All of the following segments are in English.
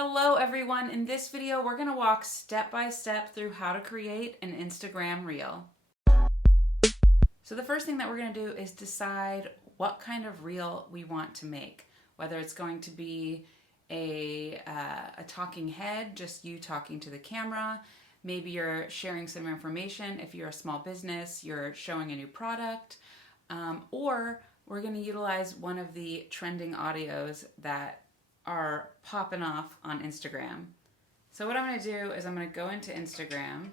Hello everyone, in this video we're going to walk step by step through how to create an Instagram reel. So the first thing that we're going to do is decide what kind of reel we want to make, whether it's going to be a talking head, just you talking to the camera. Maybe you're sharing some information. If you're a small business, you're showing a new product, or we're going to utilize one of the trending audios that are popping off on Instagram. So what I'm going to do is I'm going to go into Instagram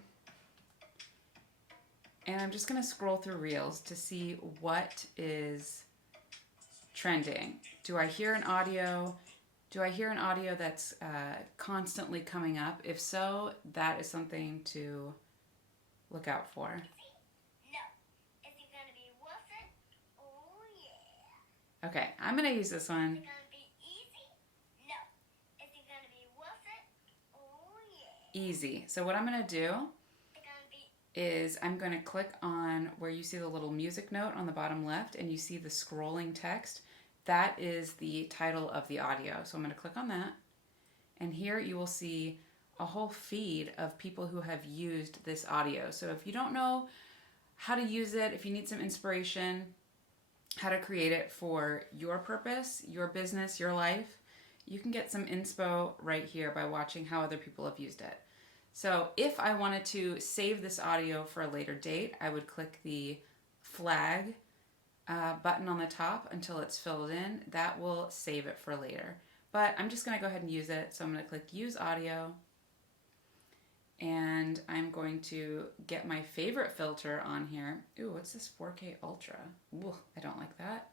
and I'm just going to scroll through Reels to see what is trending. Do I hear an audio? Do I hear an audio that's constantly coming up? If so, that is something to look out for. Okay, I'm going to use this one. Easy. So what I'm going to do is I'm going to click on where you see the little music note on the bottom left and you see the scrolling text. That is the title of the audio. So I'm going to click on that. And here you will see a whole feed of people who have used this audio. So if you don't know how to use it, if you need some inspiration, how to create it for your purpose, your business, your life, you can get some inspo right here by watching how other people have used it. So if I wanted to save this audio for a later date, I would click the flag button on the top until it's filled in. That will save it for later. But I'm just going to go ahead and use it. So I'm going to click Use Audio. And I'm going to get my favorite filter on here. Ooh, what's this 4K Ultra? Ooh, I don't like that.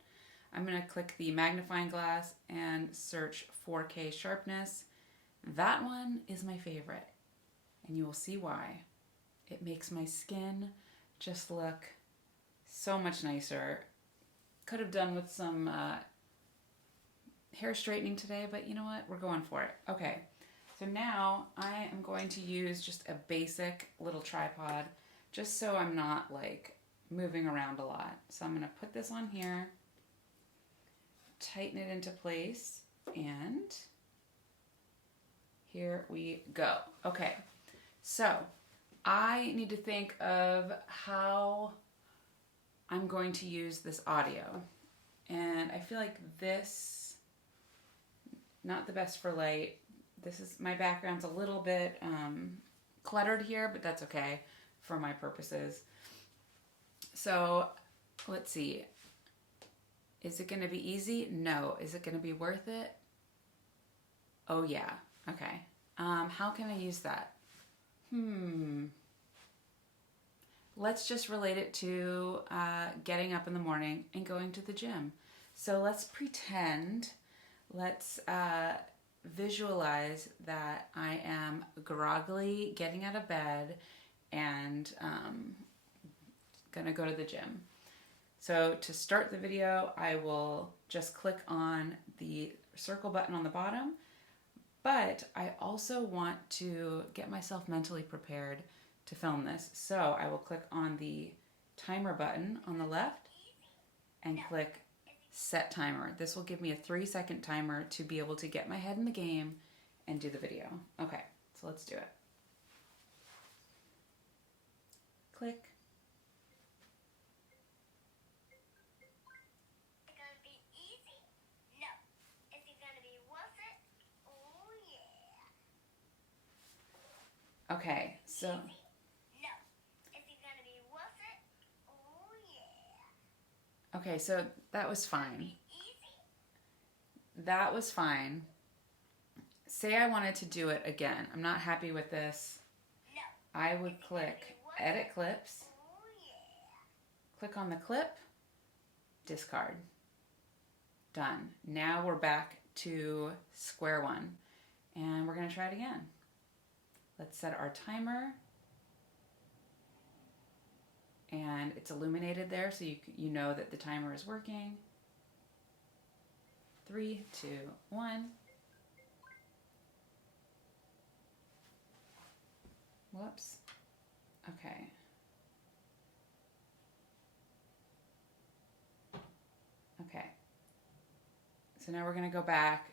I'm going to click the magnifying glass and search 4K sharpness. That one is my favorite. And you will see why. It makes my skin just look so much nicer. Could have done with some hair straightening today, but you know what? We're going for it. Okay, so now I am going to use just a basic little tripod just so I'm not like moving around a lot. So I'm going to put this on here, tighten it into place, and here we go. Okay. So I need to think of how I'm going to use this audio. And I feel like this, not the best for light. This is, my background's a little bit cluttered here, but that's okay for my purposes. So let's see. Is it going to be easy? No. Is it going to be worth it? Oh yeah. Okay. How can I use that? Let's just relate it to getting up in the morning and going to the gym. So let's pretend, let's visualize that I am groggily getting out of bed and gonna go to the gym. So to start the video, I will just click on the circle button on the bottom. But I also want to get myself mentally prepared to film this. So I will click on the timer button on the left and click set timer. This will give me a 3-second timer to be able to get my head in the game and do the video. Okay, so let's do it. Click. Okay, so no. Is it gonna be worth it? Oh yeah. Okay, so that was fine. That was fine. Say I wanted to do it again. I'm not happy with this. No. I would click Edit Clips. Oh yeah. Click on the clip. Discard. Done. Now we're back to square one. And we're gonna try it again. Let's set our timer, and it's illuminated there so you know that the timer is working. 3, 2, 1. Whoops. Okay. Okay. So now we're going to go back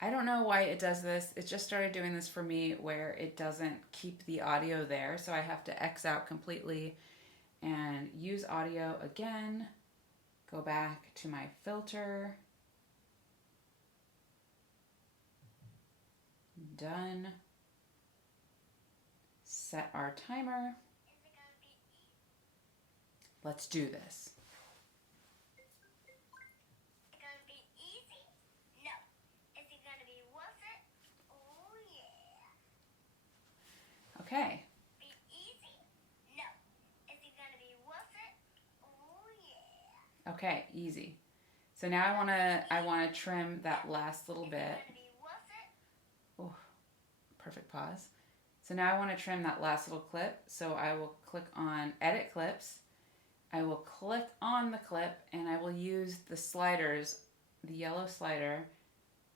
I don't know why it does this. It just started doing this for me where it doesn't keep the audio there. So I have to X out completely and use audio again. Go back to my filter. Done. Set our timer. Let's do this. Okay. Okay, easy. So now I wanna trim that last little bit. Oh, perfect pause. So now I want to trim that last little clip. So I will click on Edit Clips. I will click on the clip and I will use the sliders, the yellow slider,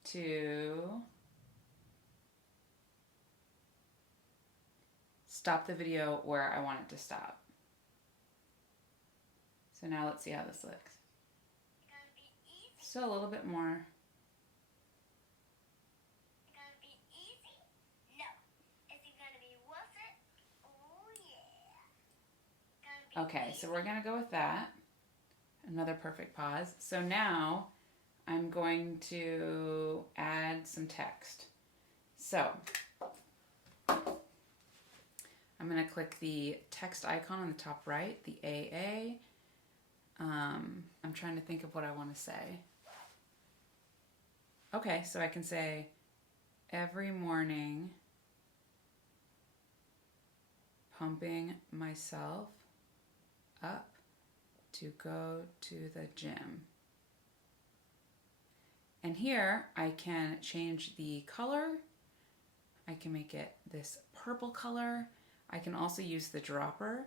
to stop the video where I want it to stop. So now let's see how this looks. Still a little bit more. Okay, so we're gonna go with that. Another perfect pause. So now I'm going to add some text. So I'm gonna click the text icon on the top right, the AA. I'm trying to think of what I want to say. Okay, so I can say, every morning, pumping myself up to go to the gym. And here I can change the color. I can make it this purple color. I can also use the dropper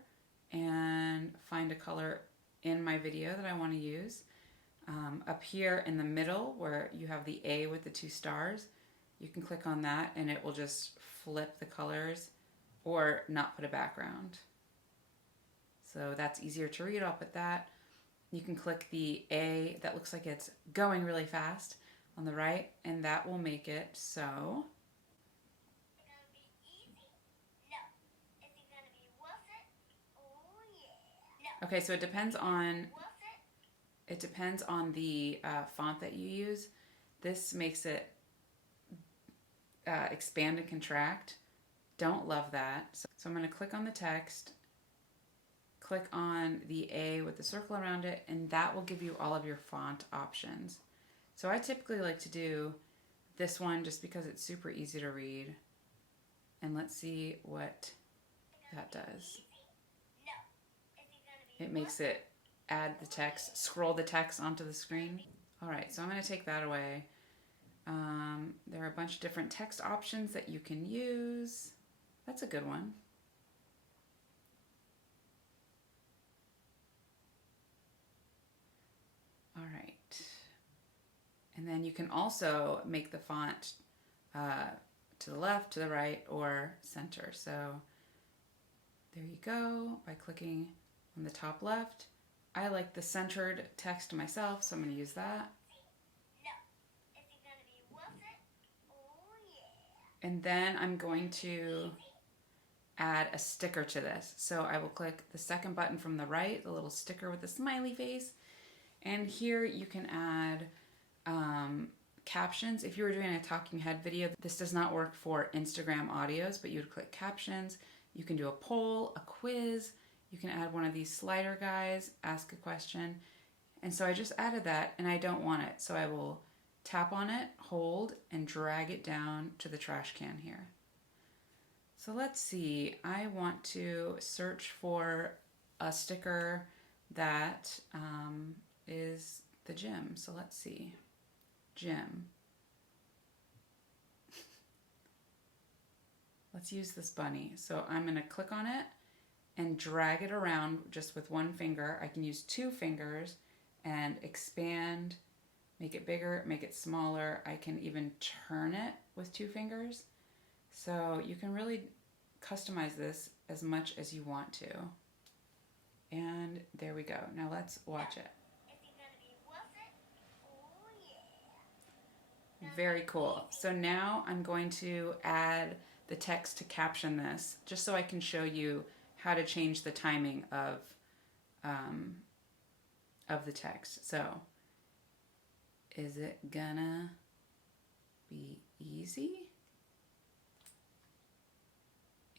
and find a color in my video that I want to use. Up here in the middle where you have the A with the 2 stars, you can click on that and it will just flip the colors or not put a background. So that's easier to read. I'll put that. You can click the A that looks like it's going really fast on the right, and that will make it so. Okay, so it depends on the font that you use. This makes it expand and contract. Don't love that. So I'm going to click on the text, click on the A with the circle around it, and that will give you all of your font options. So I typically like to do this one just because it's super easy to read. And let's see what that does. It makes it add the text, scroll the text onto the screen. All right, so I'm going to take that away. There are a bunch of different text options that you can use. That's a good one. All right. And then you can also make the font to the left, to the right, or center. So there you go, by clicking on the top left. I like the centered text myself, so I'm going to use that. And then I'm going to add a sticker to this. So I will click the second button from the right, the little sticker with the smiley face. And here you can add captions. If you were doing a talking head video, this does not work for Instagram audios, but you would click captions. You can do a poll, a quiz. You can add one of these slider guys, ask a question. And so I just added that and I don't want it. So I will tap on it, hold, and drag it down to the trash can here. So let's see, I want to search for a sticker that is the gym. So let's see, gym. Let's use this bunny. So I'm going to click on it and drag it around just with one finger. I can use 2 fingers and expand, make it bigger, make it smaller. I can even turn it with 2 fingers. So you can really customize this as much as you want to. And there we go. Now let's watch it. Very cool. So now I'm going to add the text to caption this, just so I can show you how to change the timing um, of the text. So, is it gonna be easy?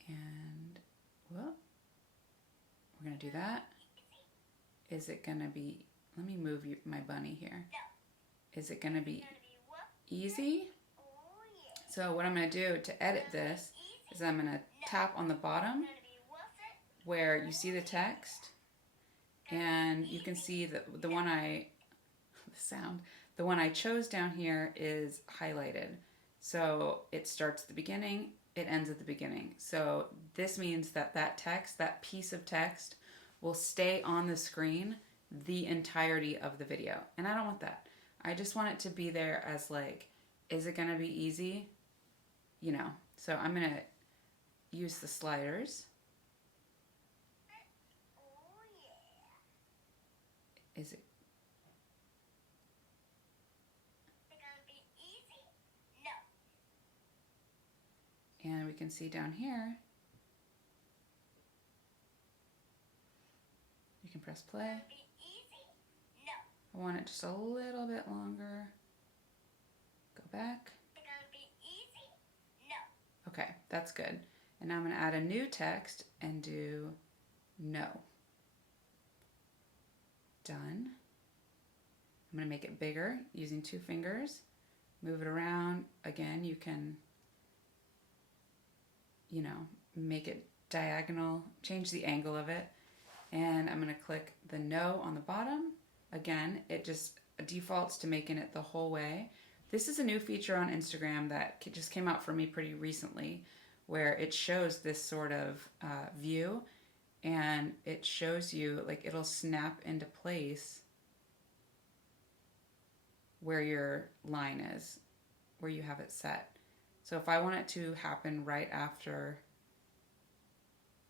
And, well, we're gonna do that. Is it gonna be, let me move my bunny here. Is it gonna be easy? So what I'm going to do to edit this is I'm going to tap on the bottom where you see the text, and you can see that the one I chose down here is highlighted. So it starts at the beginning, it ends at the beginning. So this means that that text, that piece of text, will stay on the screen the entirety of the video. And I don't want that. I just want it to be there as like, is it going to be easy? You know, so I'm going to use the sliders. Is it gonna be easy? No. And we can see down here, you can press play. No. I want it just a little bit longer. Go back. Okay, that's good. And now I'm going to add a new text and do no. Done. I'm going to make it bigger using 2 fingers. Move it around. Again, you can, you know, make it diagonal, change the angle of it. And I'm going to click the no on the bottom. Again, it just defaults to making it the whole way. This is a new feature on Instagram that just came out for me pretty recently, where it shows this sort of view, and it shows you, like, it'll snap into place where your line is, where you have it set. So if I want it to happen right after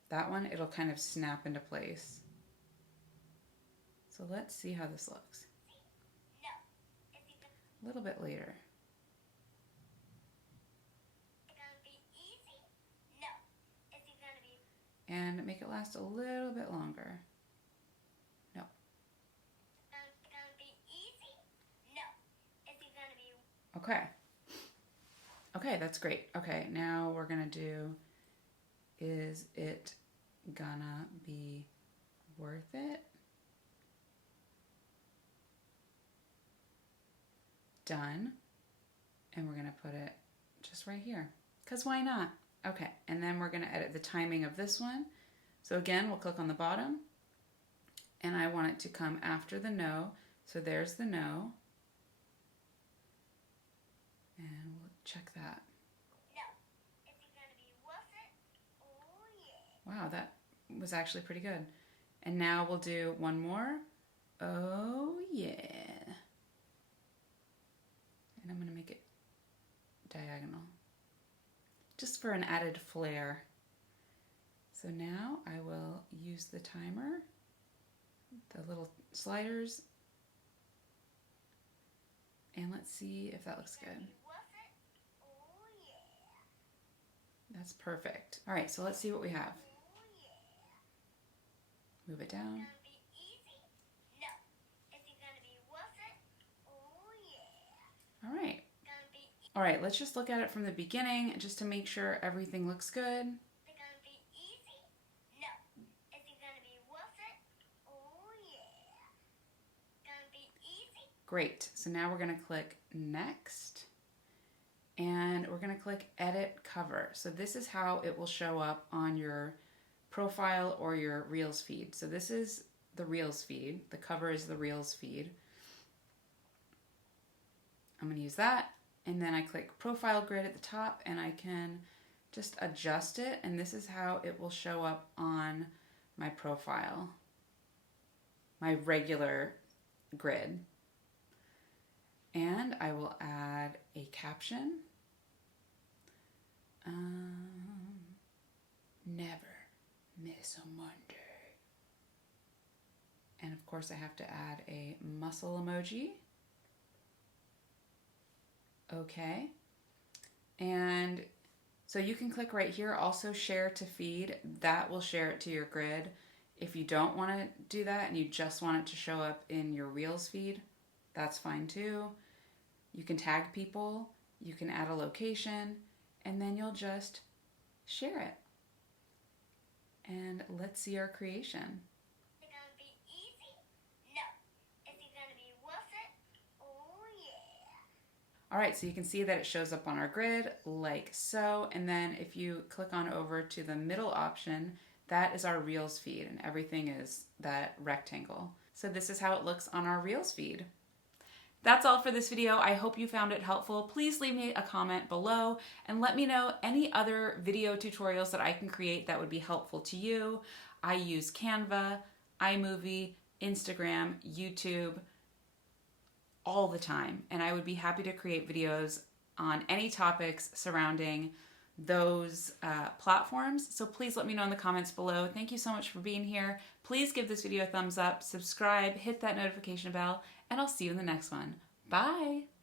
that one, it'll kind of snap into place. So let's see how this looks. A little bit later. And make it last a little bit longer. No. Okay. Okay, that's great. Okay, now we're gonna do, is it gonna be worth it? Done. And we're gonna put it just right here, because why not? Okay, and then we're gonna edit the timing of this one. So again, we'll click on the bottom, and I want it to come after the no. So there's the no. And we'll check that. No. Is it gonna be worth it? Oh yeah. Wow, that was actually pretty good. And now we'll do one more. Oh yeah. And I'm gonna make it diagonal, just for an added flair. So now I will use the timer, the little sliders, and let's see if that looks good. That's perfect. All right, so let's see what we have. Move it down. All right. All right, let's just look at it from the beginning just to make sure everything looks good. Great. So now we're going to click next, and we're going to click edit cover. So this is how it will show up on your profile or your Reels feed. So this is the Reels feed. The cover is the Reels feed. I'm going to use that, and then I click profile grid at the top, and I can just adjust it, and this is how it will show up on my profile, my regular grid. And I will add a caption. Never miss a Monday. And of course I have to add a muscle emoji. Okay. And so you can click right here, also share to feed. That will share it to your grid. If you don't want to do that and you just want it to show up in your Reels feed, that's fine too. You can tag people, you can add a location, and then you'll just share it. And let's see our creation. Is it gonna be easy? No. Is it gonna be worth it? Oh yeah. All right, so you can see that it shows up on our grid like so. And then if you click on over to the middle option, that is our Reels feed, and everything is that rectangle. So this is how it looks on our Reels feed. That's all for this video. I hope you found it helpful. Please leave me a comment below and let me know any other video tutorials that I can create that would be helpful to you. I use Canva, iMovie, Instagram, YouTube all the time, and I would be happy to create videos on any topics surrounding those platforms. So please let me know in the comments below. Thank you so much for being here. Please give this video a thumbs up, subscribe, hit that notification bell, and I'll see you in the next one. Bye!